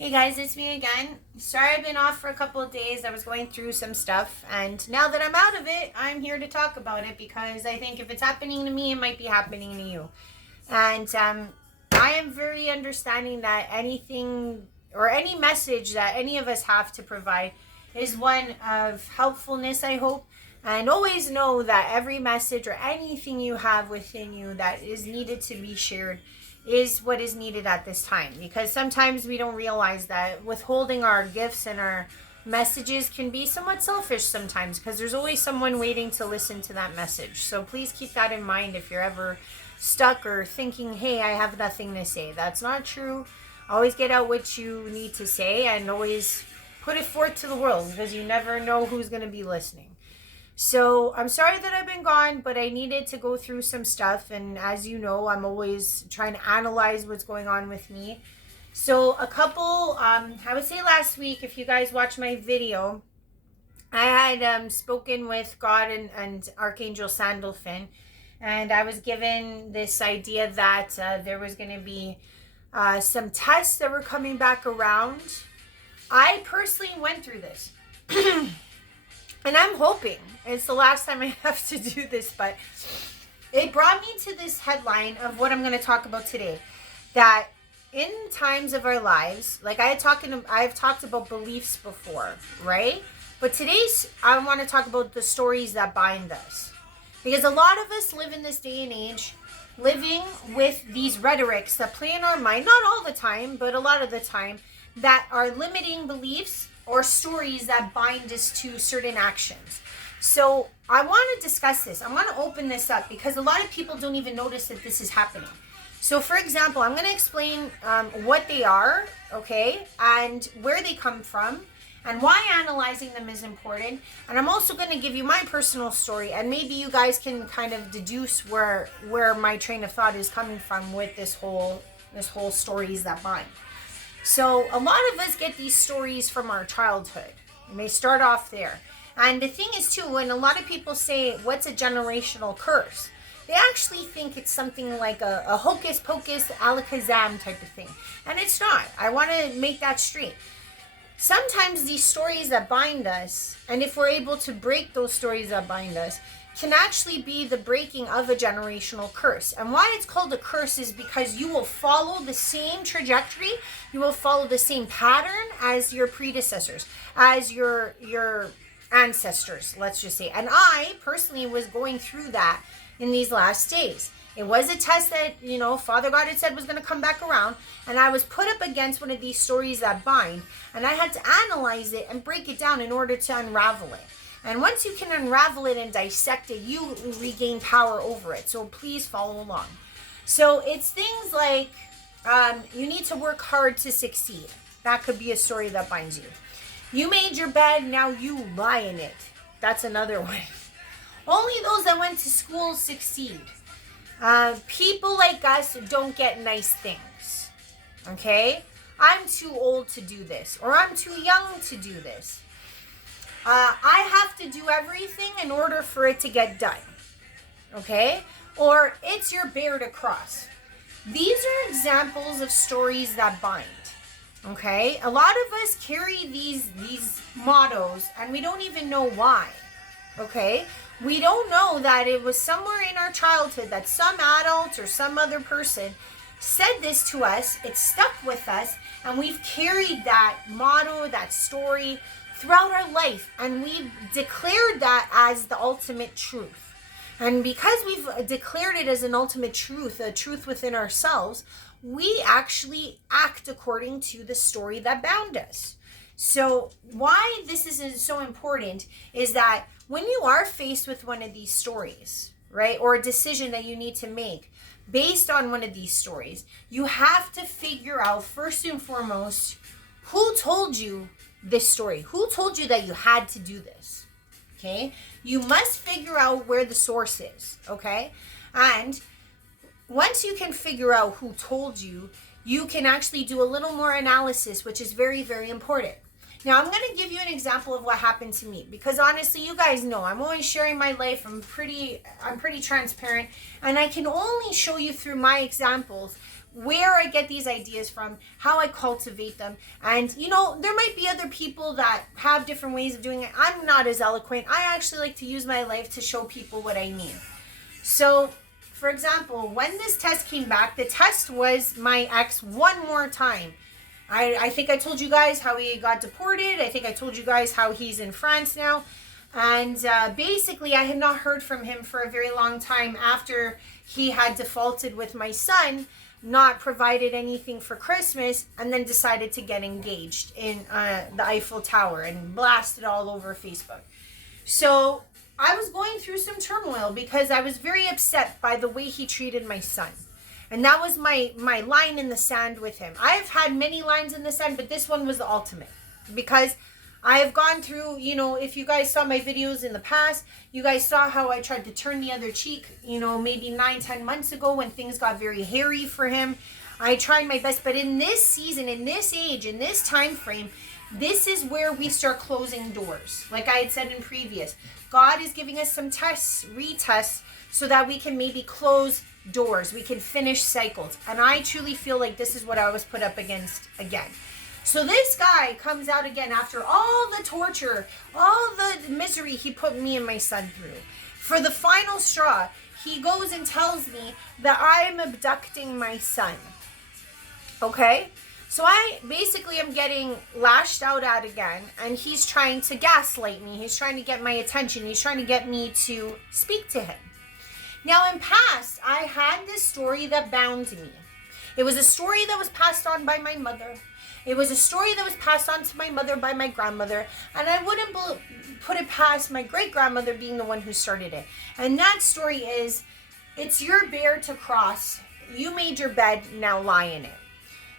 Hey guys, it's me again. Sorry I've been off for a couple of days. I was going through some stuff, and now that I'm out of it, I'm here to talk about it because I think if it's happening to me, it might be happening to you. And I am very understanding that anything or any message that any of us have to provide is one of helpfulness, I hope. And always know that every message or anything you have within you that is needed to be shared is what is needed at this time, because sometimes we don't realize that withholding our gifts and our messages can be somewhat selfish sometimes, because there's always someone waiting to listen to that message. So please keep that in mind if you're ever stuck or thinking, hey, I have nothing to say. That's not true. Always get out what you need to say and always put it forth to the world, because you never know who's going to be listening. So I'm sorry that I've been gone, but I needed to go through some stuff. And as you know, I'm always trying to analyze what's going on with me. So I would say last week, if you guys watched my video, I had spoken with God and Archangel Sandalphon. And I was given this idea that there was going to be some tests that were coming back around. I personally went through this. And I'm hoping it's the last time I have to do this, but it brought me to this headline of what I'm going to talk about today. That in times of our lives, like I've talked about beliefs before, right? But I want to talk about the stories that bind us. Because a lot of us live in this day and age living with these rhetorics that play in our mind, not all the time, but a lot of the time, that are limiting beliefs or stories that bind us to certain actions. So I want to discuss this. I want to open this up because a lot of people don't even notice that this is happening. So for example, I'm going to explain what they are, okay, and where they come from, and why analyzing them is important. And I'm also going to give you my personal story, and maybe you guys can kind of deduce where my train of thought is coming from with this whole stories that bind. So a lot of us get these stories from our childhood, and they start off there. And the thing is too, when a lot of people say, what's a generational curse? They actually think it's something like a hocus pocus alakazam type of thing. And it's not. I want to make that straight. Sometimes these stories that bind us, and if we're able to break those stories that bind us, can actually be the breaking of a generational curse. And why it's called a curse is because you will follow the same trajectory, you will follow the same pattern as your predecessors, as your ancestors, let's just say. And I personally was going through that in these last days. It was a test that, Father God had said was going to come back around, and I was put up against one of these stories that bind, and I had to analyze it and break it down in order to unravel it. And once you can unravel it and dissect it, you regain power over it. So please follow along. So it's things like you need to work hard to succeed. That could be a story that binds you. You made your bed, now you lie in it. That's another one. Only those that went to school succeed. People like us don't get nice things. Okay? I'm too old to do this, or I'm too young to do this. I have to do everything in order for it to get done. Okay? Or it's your bear to cross. These are examples of stories that bind. Okay? A lot of us carry these mottos and we don't even know why. Okay? We don't know that it was somewhere in our childhood that some adult or some other person said this to us. It stuck with us, and we've carried that motto, that story throughout our life, and we've declared that as the ultimate truth. And because we've declared it as an ultimate truth, a truth within ourselves, we actually act according to the story that bound us. So why this is so important is that when you are faced with one of these stories, right, or a decision that you need to make based on one of these stories, you have to figure out first and foremost, who told you this story? Who told you that you had to do this? Okay? You must figure out where the source is, okay? And once you can figure out who told you, you can actually do a little more analysis, which is very, very important. Now, I'm going to give you an example of what happened to me, because honestly, you guys know I'm always sharing my life. I'm pretty transparent, and I can only show you through my examples where I get these ideas from, how I cultivate them. And, you know, there might be other people that have different ways of doing it. I'm not as eloquent. I actually like to use my life to show people what I mean. So, for example, when this test came back, the test was my ex one more time. I think I told you guys how he got deported. I think I told you guys how he's in France now. And basically, I had not heard from him for a very long time after he had defaulted with my son, not provided anything for Christmas, and then decided to get engaged in the Eiffel Tower and blasted all over Facebook. So I was going through some turmoil because I was very upset by the way he treated my son. And that was my line in the sand with him. I've had many lines in the sand, but this one was the ultimate. Because I have gone through, you know, if you guys saw my videos in the past, you guys saw how I tried to turn the other cheek, you know, maybe 9-10 months ago when things got very hairy for him. I tried my best, but in this season, in this age, in this time frame, this is where we start closing doors. Like I had said in previous, God is giving us some tests, retests, so that we can maybe close doors. We can finish cycles. And I truly feel like this is what I was put up against again. So this guy comes out again after all the torture, all the misery he put me and my son through. For the final straw, he goes and tells me that I'm abducting my son. Okay? So I basically am getting lashed out at again, and he's trying to gaslight me. He's trying to get my attention. He's trying to get me to speak to him. Now, in past, I had this story that bound me. It was a story that was passed on by my mother. It was a story that was passed on to my mother by my grandmother, and I wouldn't put it past my great-grandmother being the one who started it. And that story is, it's your bear to cross. You made your bed, now lie in it.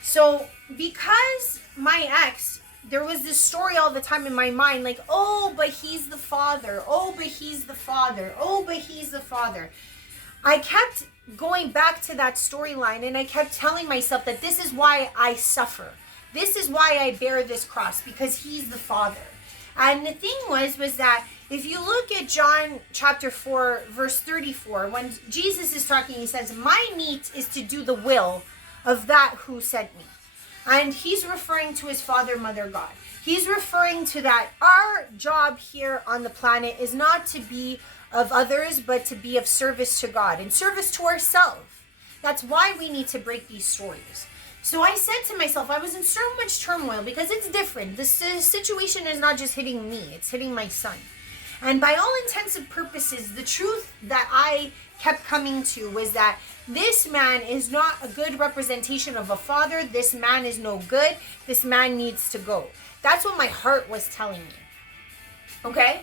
So, because my ex, there was this story all the time in my mind, like, oh, but he's the father. Oh, but he's the father. Oh, but he's the father. I kept going back to that storyline, and I kept telling myself that this is why I suffer. This is why I bear this cross, because he's the father. And the thing was that if you look at John chapter 4, verse 34, when Jesus is talking, he says, my meat is to do the will of that who sent me. And he's referring to his Father, Mother, God. He's referring to that our job here on the planet is not to be of others, but to be of service to God and service to ourselves. That's why we need to break these stories. So I said to myself, I was in so much turmoil because it's different. This situation is not just hitting me, it's hitting my son. And by all intents and purposes, the truth that I kept coming to was that this man is not a good representation of a father. This man is no good. This man needs to go. That's what my heart was telling me. Okay?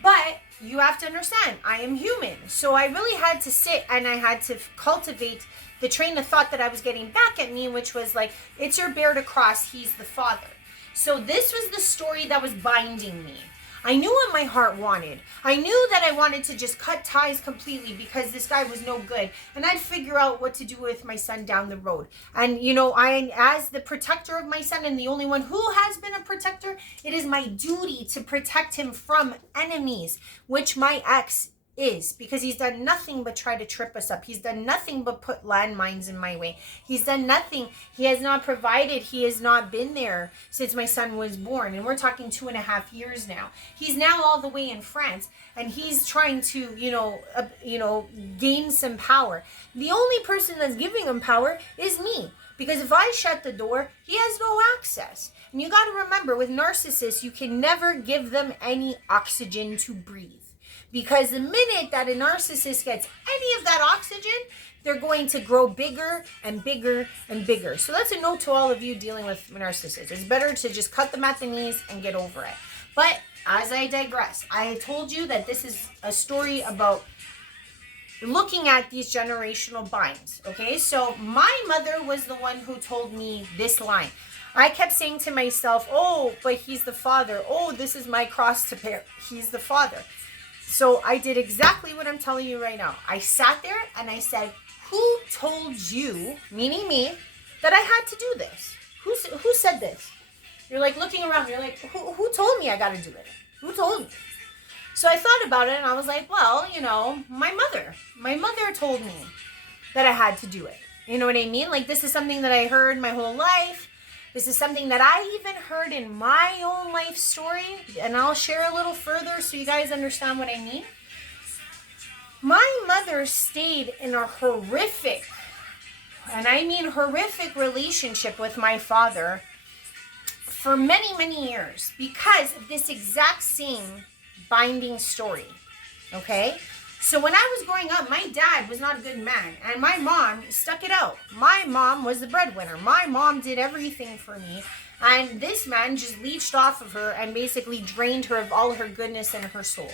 But you have to understand, I am human. So I really had to sit and I had to cultivate the train of thought that I was getting back at me, which was like, it's your bear to cross, he's the father. So this was the story that was binding me. I knew what my heart wanted. I knew that I wanted to just cut ties completely because this guy was no good. And I'd figure out what to do with my son down the road. And, you know, I, as the protector of my son and the only one who has been a protector, it is my duty to protect him from enemies, which my ex is, because he's done nothing but try to trip us up. He's done nothing but put landmines in my way. He's done nothing. He has not provided. He has not been there since my son was born. And we're talking 2.5 years now. He's now all the way in France, and he's trying to, gain some power. The only person that's giving him power is me. Because if I shut the door, he has no access. And you got to remember, with narcissists, you can never give them any oxygen to breathe. Because the minute that a narcissist gets any of that oxygen, they're going to grow bigger and bigger and bigger. So that's a note to all of you dealing with narcissists. It's better to just cut them at the knees and get over it. But as I digress, I told you that this is a story about looking at these generational binds. Okay, so my mother was the one who told me this line. I kept saying to myself, oh, but he's the father. Oh, this is my cross to bear. He's the father. So I did exactly what I'm telling you right now. I sat there and I said, who told you, meaning me, that I had to do this? Who said this? You're like looking around. You're like, who told me I got to do it? Who told me? So I thought about it and I was like, well, my mother. My mother told me that I had to do it. You know what I mean? Like, this is something that I heard my whole life. This is something that I even heard in my own life story, and I'll share a little further so you guys understand what I mean. My mother stayed in a horrific, and I mean horrific, relationship with my father for many, many years because of this exact same binding story. Okay? So when I was growing up, my dad was not a good man, and my mom stuck it out. My mom was the breadwinner. My mom did everything for me, and this man just leached off of her and basically drained her of all her goodness and her soul.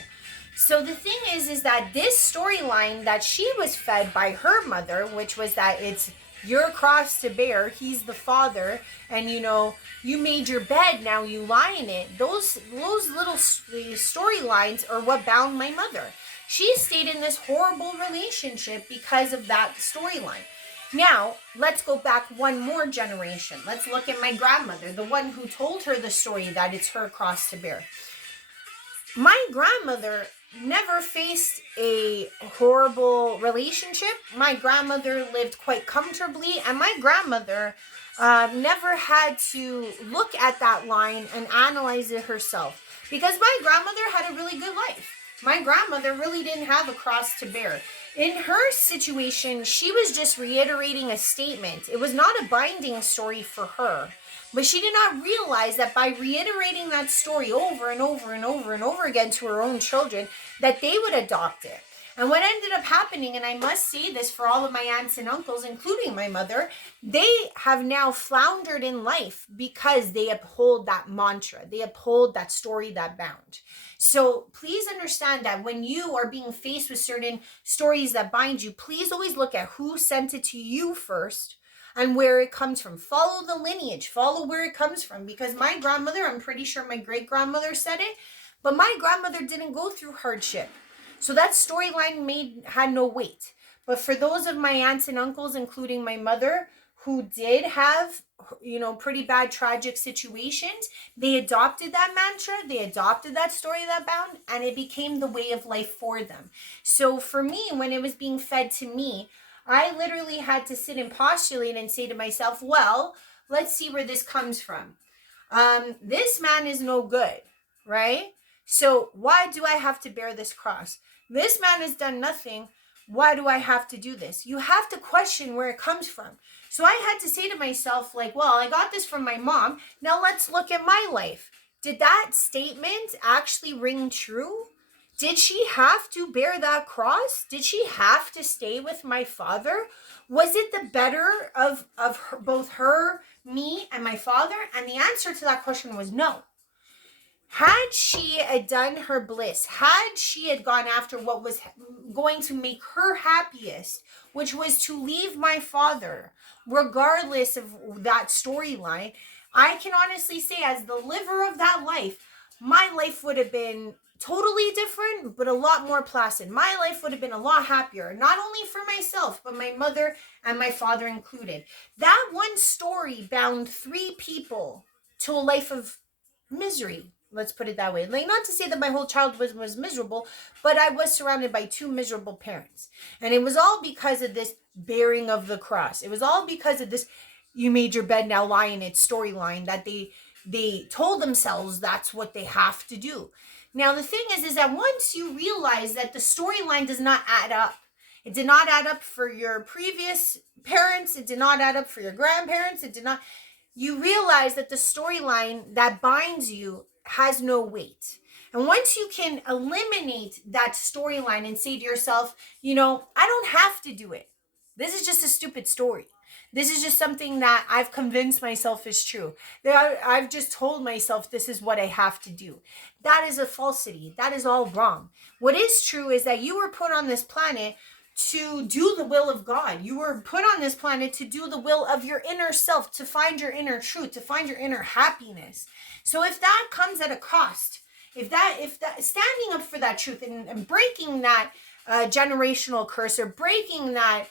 So the thing is that this storyline that she was fed by her mother, which was that it's your cross to bear, he's the father, and you made your bed, now you lie in it. Those little storylines are what bound my mother. She stayed in this horrible relationship because of that storyline. Now, let's go back one more generation. Let's look at my grandmother, the one who told her the story that it's her cross to bear. My grandmother never faced a horrible relationship. My grandmother lived quite comfortably, and my grandmother never had to look at that line and analyze it herself because my grandmother had a really good life. My grandmother really didn't have a cross to bear. In her situation, she was just reiterating a statement. It was not a binding story for her. But she did not realize that by reiterating that story over and over and over and over again to her own children, that they would adopt it. And what ended up happening, and I must say this for all of my aunts and uncles, including my mother, they have now floundered in life because they uphold that mantra. They uphold that story that bound. So please understand that when you are being faced with certain stories that bind you, please always look at who sent it to you first and where it comes from. Follow the lineage, follow where it comes from, because my grandmother, I'm pretty sure my great-grandmother said it, but my grandmother didn't go through hardship. So that storyline had no weight. But for those of my aunts and uncles, including my mother, who did have, pretty bad tragic situations, they adopted that mantra, they adopted that story that bound, and it became the way of life for them. So for me, when it was being fed to me, I literally had to sit and postulate and say to myself, well, let's see where this comes from. This man is no good, right? So why do I have to bear this cross? This man has done nothing. Why do I have to do this? You have to question where it comes from. So I had to say to myself, well, I got this from my mom. Now let's look at my life. Did that statement actually ring true? Did she have to bear that cross? Did she have to stay with my father? Was it the better of her, both her, me, and my father? And the answer to that question was no. Had she had done her bliss, had she had gone after what was going to make her happiest, which was to leave my father, regardless of that storyline, I can honestly say, as the liver of that life, my life would have been totally different, but a lot more placid. My life would have been a lot happier, not only for myself, but my mother and my father included. That one story bound 3 people to a life of misery. Let's put it that way. Not to say that my whole childhood was miserable, but I was surrounded by 2 miserable parents. And it was all because of this bearing of the cross. It was all because of this, you made your bed, now lie in it storyline that they told themselves that's what they have to do. Now, the thing is that once you realize that the storyline does not add up, it did not add up for your previous parents, it did not add up for your grandparents, you realize that the storyline that binds you has no weight. And once you can eliminate that storyline and say to yourself, I don't have to do it. This is just a stupid story. This is just something that I've convinced myself is true. I've just told myself this is what I have to do. That is a falsity. That is all wrong. What is true is that you were put on this planet to do the will of God. You were put on this planet to do the will of your inner self, to find your inner truth, to find your inner happiness. So if that comes at a cost, if that standing up for that truth and breaking that generational curse, or breaking that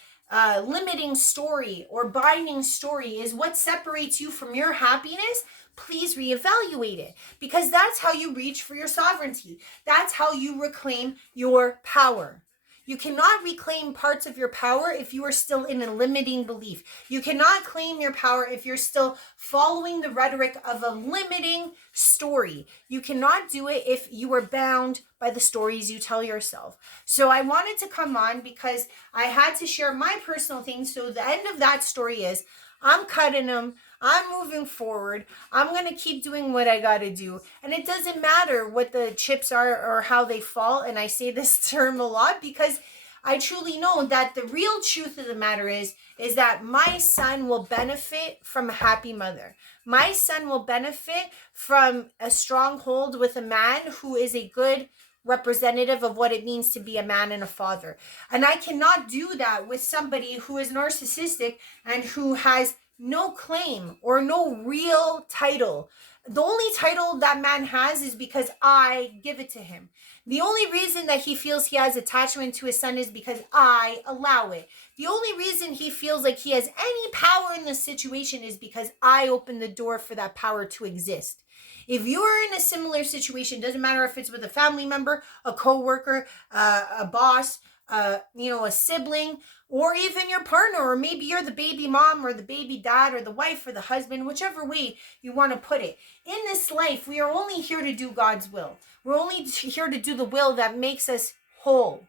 limiting story or binding story is what separates you from your happiness, please reevaluate it, because that's how you reach for your sovereignty. That's how you reclaim your power. You cannot reclaim parts of your power if you are still in a limiting belief. You cannot claim your power if you're still following the rhetoric of a limiting story. You cannot do it if you are bound by the stories you tell yourself. So I wanted to come on because I had to share my personal things. So the end of that story is I'm cutting them. I'm moving forward. I'm going to keep doing what I got to do. And it doesn't matter what the chips are or how they fall. And I say this term a lot because I truly know that the real truth of the matter is that my son will benefit from a happy mother. My son will benefit from a stronghold with a man who is a good representative of what it means to be a man and a father. And I cannot do that with somebody who is narcissistic and who has no claim or no real title. The only title that man has is because I give it to him. The only reason that he feels he has attachment to his son is because I allow it. The only reason he feels like he has any power in this situation is because I open the door for that power to exist. If you're in a similar situation, doesn't matter if it's with a family member, a coworker, a boss, a sibling, or even your partner, or maybe you're the baby mom or the baby dad or the wife or the husband, whichever way you want to put it. In this life, we are only here to do God's will. We're only here to do the will that makes us whole,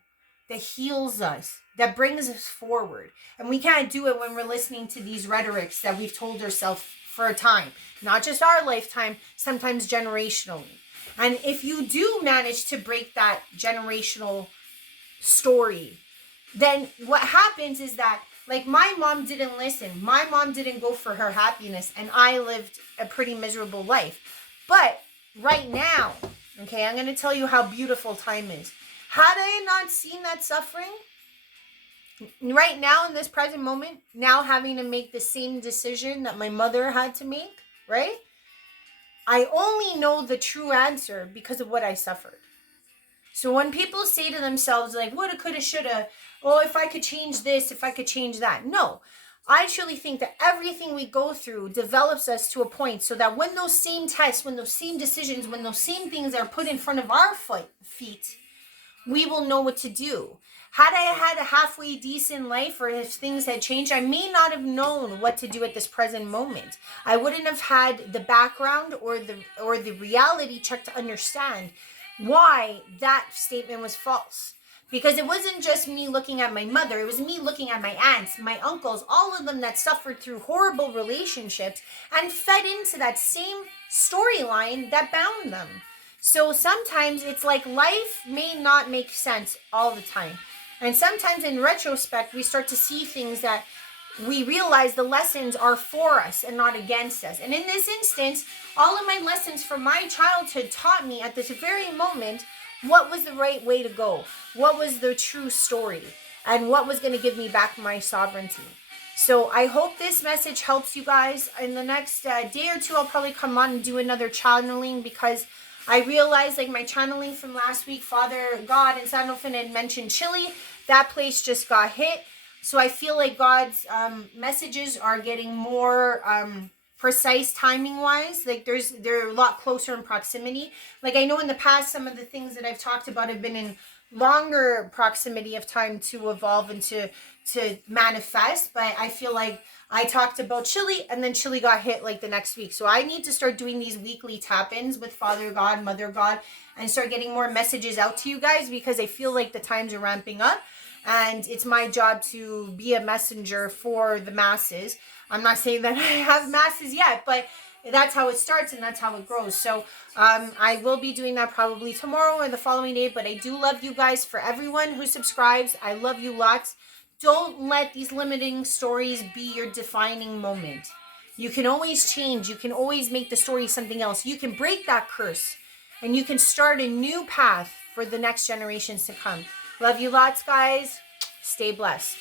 that heals us, that brings us forward. And we can't do it when we're listening to these rhetorics that we've told ourselves for a time, not just our lifetime, sometimes generationally. And if you do manage to break that generational story, then what happens is that, like, my mom didn't listen. My mom didn't go for her happiness, and I lived a pretty miserable life. But right now, okay, I'm going to tell you how beautiful time is. Had I not seen that suffering, right now in this present moment, now having to make the same decision that my mother had to make, right? I only know the true answer because of what I suffered. So when people say to themselves, like, woulda, coulda, shoulda, oh, if I could change this, if I could change that. No, I truly think that everything we go through develops us to a point so that when those same tests, when those same decisions, when those same things are put in front of our feet, we will know what to do. Had I had a halfway decent life, or if things had changed, I may not have known what to do at this present moment. I wouldn't have had the background or the reality check to understand why that statement was false. Because it wasn't just me looking at my mother, it was me looking at my aunts, my uncles, all of them that suffered through horrible relationships and fed into that same storyline that bound them. So sometimes it's like life may not make sense all the time. And sometimes in retrospect, we start to see things that we realize the lessons are for us and not against us. And in this instance, all of my lessons from my childhood taught me at this very moment what was the right way to go, what was the true story, and what was going to give me back my sovereignty. So I hope this message helps you guys. In the next day or two, I'll probably come on and do another channeling, because I realized, like, my channeling from last week, Father God and Sandalphon had mentioned Chile. That place just got hit. So I feel like God's messages are getting more precise timing wise. Like they're a lot closer in proximity. Like I know in the past, some of the things that I've talked about have been in longer proximity of time to evolve and to manifest. But I feel like I talked about Chile, and then Chile got hit like the next week. So I need to start doing these weekly tap-ins with Father God, Mother God, and start getting more messages out to you guys, because I feel like the times are ramping up. And it's my job to be a messenger for the masses. I'm not saying that I have masses yet, but that's how it starts and that's how it grows. So I will be doing that probably tomorrow or the following day. But I do love you guys. For everyone who subscribes, I love you lots. Don't let these limiting stories be your defining moment. You can always change. You can always make the story something else. You can break that curse and you can start a new path for the next generations to come. Love you lots, guys. Stay blessed.